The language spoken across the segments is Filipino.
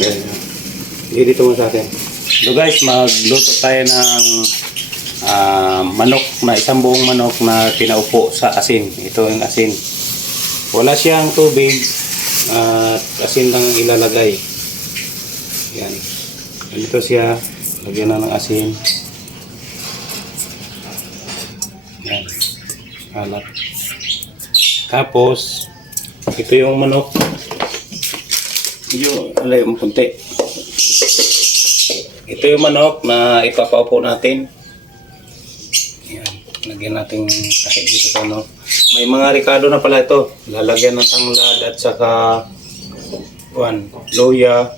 Yan. Hindi dito mo sa atin. So guys, magluto tayo ng ah, manok na isang buong manok na pinaupo sa asin. Ito yung asin. Wala siyang tubig at asin lang ang ilalagay. Yan. Ganito siya. Lagyan na ng asin. Yan. Alat. Tapos, ito yung manok. Yung, alay, yung punti. Ito yung manok na ipapaupo natin. Yan. Lagyan natin kahit dito sa ano. May mga ricado na pala ito. Lalagyan ng tanglad at saka kuan, loya,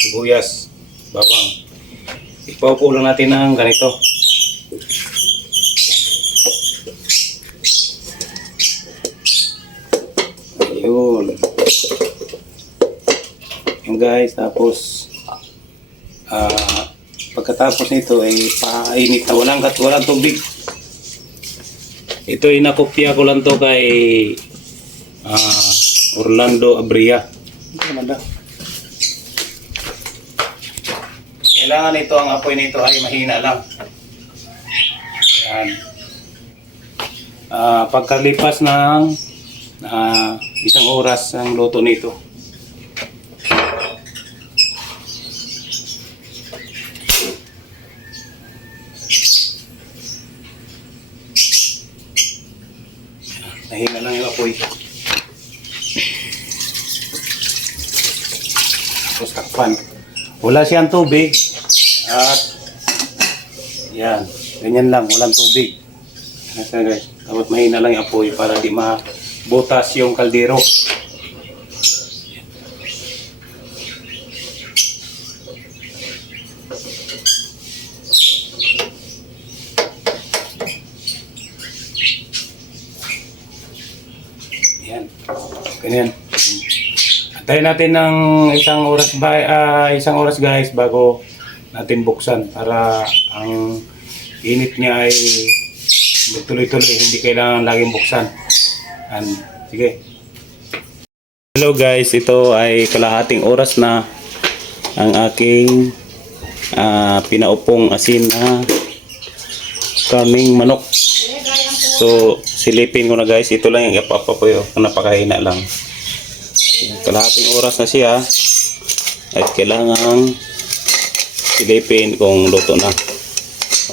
sibuyas, bawang. Ipaupo lang natin ng ganito. Ayun. Guys, tapos ah pagkatapos nito ay painit na walang kat walang tubig. Ito ay nakopya ko lang to kay ah, Orlando Abria. Kailangan ito ang apoy nito ay mahina lang. Yan. Ah, pagkalipas ng ah, isang oras ang luto nito. Nahina lang yung apoy. Tapos takpan. Wala siyang tubig. At yan. Ganyan lang. Walang tubig. Nasa guys. Tapos mahina lang yung apoy para di mabutas yung kaldero. Yan. Ganyan. Antayin natin ng isang oras ba ah, isang oras guys bago natin buksan para ang init niya ay tuloy-tuloy hindi kailangan laging buksan. And, sige. Hello guys, ito ay kalahating oras na ang aking ah, pinaupong asin na kaming manok. So, silipin ko na guys. Ito lang yung ipapapuyo. Napakahina lang. Kalahating oras na siya. At kailangan silipin kung luto na.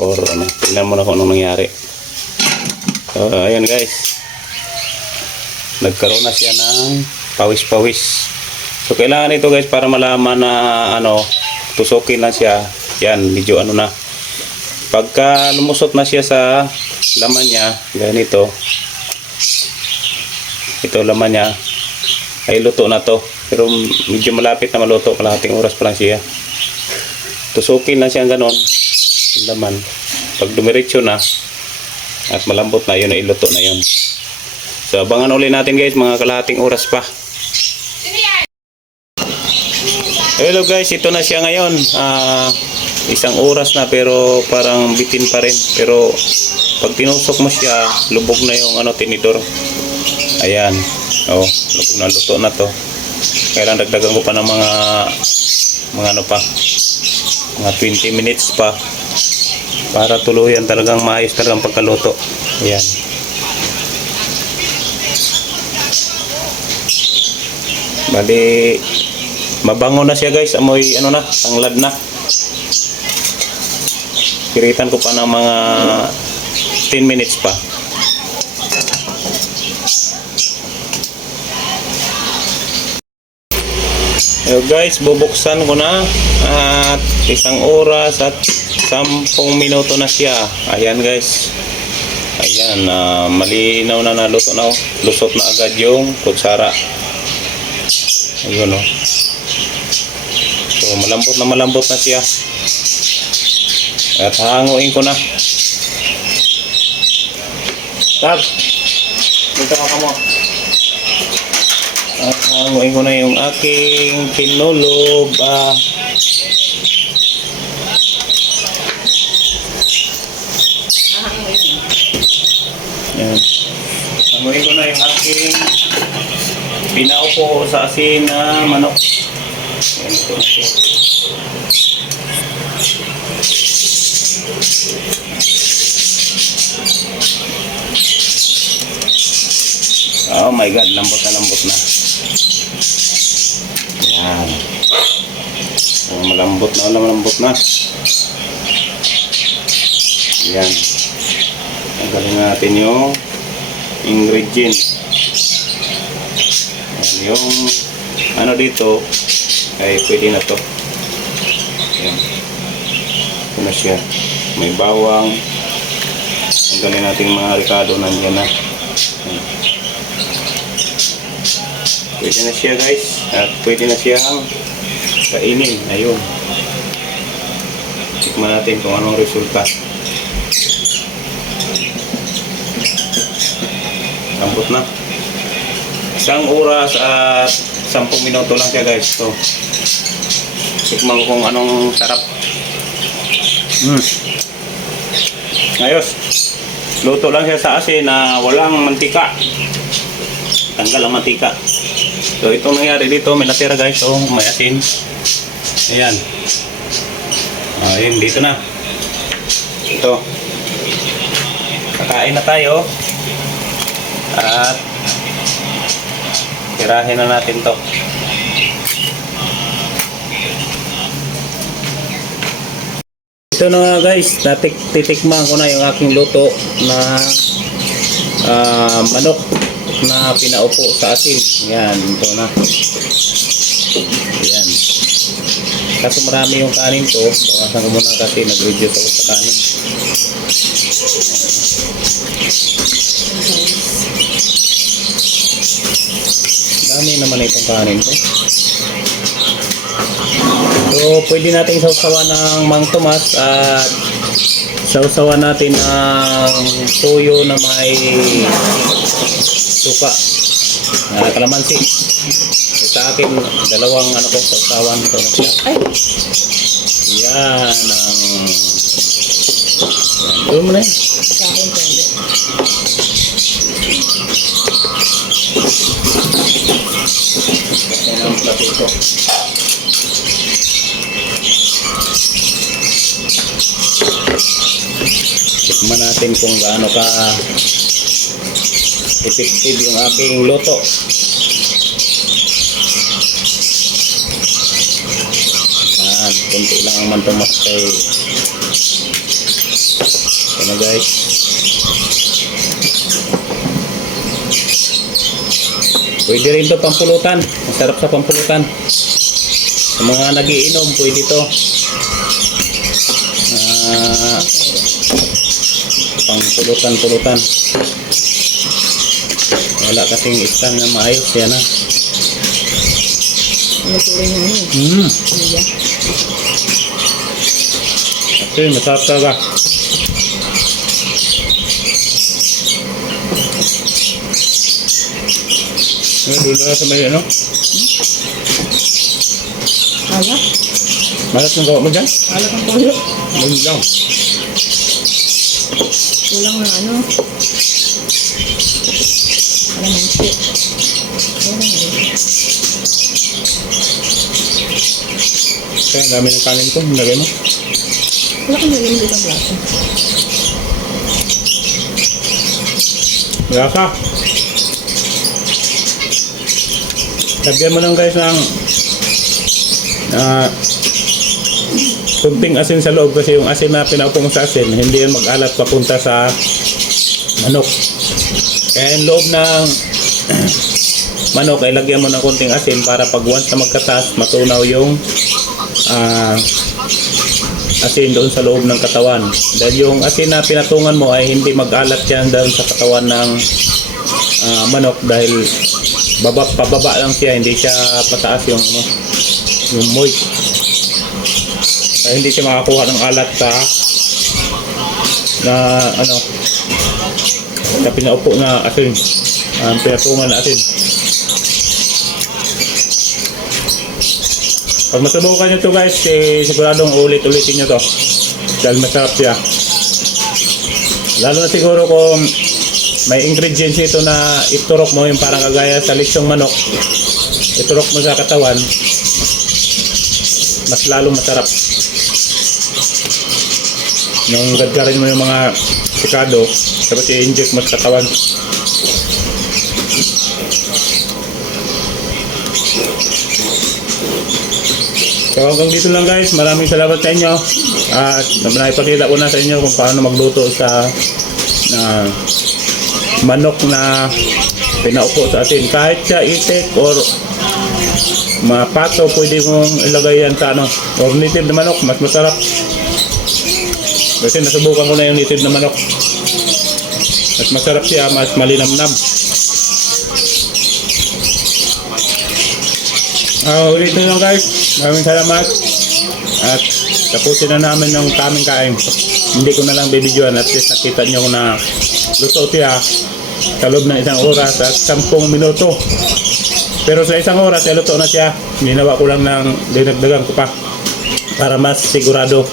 Or ano, tingnan mo na kung anong nangyari. So, ayan guys. Nagkaroon na siya ng pawis-pawis. So, kailangan ito guys para malaman na ano, tusukin na siya. Yan, medyo ano na. Pagka lumusot na siya sa laman niya, ganito. Ito laman niya. Ay luto na to. Pero medyo malapit na maluto. Kalahating oras pa lang siya. Tusukin lang siya ganon. Laman. Pag dumiretso na, at malambot na, yun na iluto na yun. So, abangan ulit natin guys, mga kalahating oras pa. Hello guys, ito na siya ngayon. Ah, isang oras na pero parang bitin pa rin. Pero pag tinusok mo siya, lubog na yung ano tinidor. Ayan. Oh, lubog na luto na to. Kailan dagdagan ko pa ng mga mga ano pa. Mga 20 minutes pa para tuluyan talagang maayos talagang pagkaluto. Ayan. Bali, mabango na siya guys. Amoy ano na, tanglad na. Kiritan ko pa ng mga 10 minutes pa. So guys, bubuksan ko na at isang oras at 10 minuto na siya. Ayan guys. Ayan, ah, malinaw na naluto na. oh. Lusot na agad yung kutsara. Ayun oh. So malambot na malambot na siya. At hanguin ko na. Tab! Dito ka mo. At hanguin ko na yung aking pinulob. Ah. Yan. Hanguin ko na yung aking pinaupo sa asin na manok. Oh my God, lambot na lambot na. Yan. Oh, malambot na, malambot na. Yan. Tanggalin natin yung ingredient. Yan, yung ano dito ay pwede na to. Yan. Ito na siya. May bawang. Tanggalin natin mga ricado nandiyan na. Yan. Pwede na siya guys. At pwede na siyang kainin. Ayun. Tikman natin kung anong resulta. Lambot na. Isang oras at 10 minuto lang siya guys. So, tikman ko kung anong sarap. Mm. Ayos. Luto lang siya sa asin na walang mantika. Tanggal ang mantika. So itong nangyari dito, may natira guys. So may asin. Ayan. Ayun, dito na. Ito. Kakain na tayo. At tirahin na natin to. Ito na nga guys, natik titikman ko na yung aking luto na ah, manok na pinaupo sa asin. Yan, ito na. Yan. Kaso marami yung kanin ko, bawasan ko muna kasi nag-reduce ako sa kanin. Dami naman itong kanin ko. So, pwede natin sausawan ng Mang Tomas at sausawan natin ng tuyo na may suka na kalamansi. So, sa akin, dalawang ano ko, sausawan ko na siya. Ay, Yan ang... Tuyo mo na yan. sa akin hindi. Yan ang platito. Tikman natin kung gaano ka effective yung aking luto. Yan, kunti lang ang mantumas kay ito na guys. Pwede rin to pampulutan. Masarap sa pampulutan. Sa mga nagiinom, pwede to. Ah, pangpulutan-pulutan. Wala kasing istan na maayos. Yan na. Ano ano? Mm. Okay, masarap talaga. Ano, doon na sa may ano? Ala? Malat ng gawa mo dyan? Ala kang tuyo. Ano lang. Kulang na ano? Ala mansi. Ayun na rin. Kaya dami ng kanin ko. Nagay mo. Wala kang nalimulit ang plato. Lasa. Lagyan mo lang guys ng ah kunting asin sa loob kasi yung asin na pinaupo mo sa asin hindi yan mag-alat papunta sa manok. Kaya yung loob ng manok ay lagyan mo ng kunting asin para pag once na magkatas matunaw yung ah asin doon sa loob ng katawan. Dahil yung asin na pinatungan mo ay hindi mag-alat yan doon sa katawan ng ah, manok dahil baba, pababa lang siya, hindi siya pataas yung ano, yung moist. Kaya hindi siya makakuha ng alat sa na ano sa pinaupo na asin ang pinatungan na asin. Pag masubukan nyo to guys, eh, siguradong ulit-ulitin nyo to. Dahil masarap siya. Lalo na siguro kung may ingredients ito na iturok mo, yung parang kagaya sa lisyong manok. Iturok mo sa katawan. mas lalong masarap. Nung gadgarin mo yung mga sikado, tapos i-inject mo sa katawan. So hanggang dito lang guys, maraming salamat sa inyo. At naipakita ko na sa inyo kung paano magluto sa na manok na pinaupo sa atin. Kahit siya itik or mapato, pwede mong ilagay yan sa ano, or native na manok, mas masarap. Kasi nasubukan ko na yung native na manok. Mas masarap siya, mas malinamnam. Ah, ulit na lang guys. Maraming salamat. At tapusin na namin ng kaming kain. Hindi ko na lang bibidyoan at least nakita nyo na luto siya sa loob ng isang oras at 10 minuto. Pero sa isang oras, ay luto na siya. Ginawa ko lang ng dinagdagan ko pa para mas sigurado.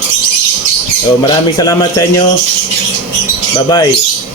So, maraming salamat sa inyo. Bye-bye.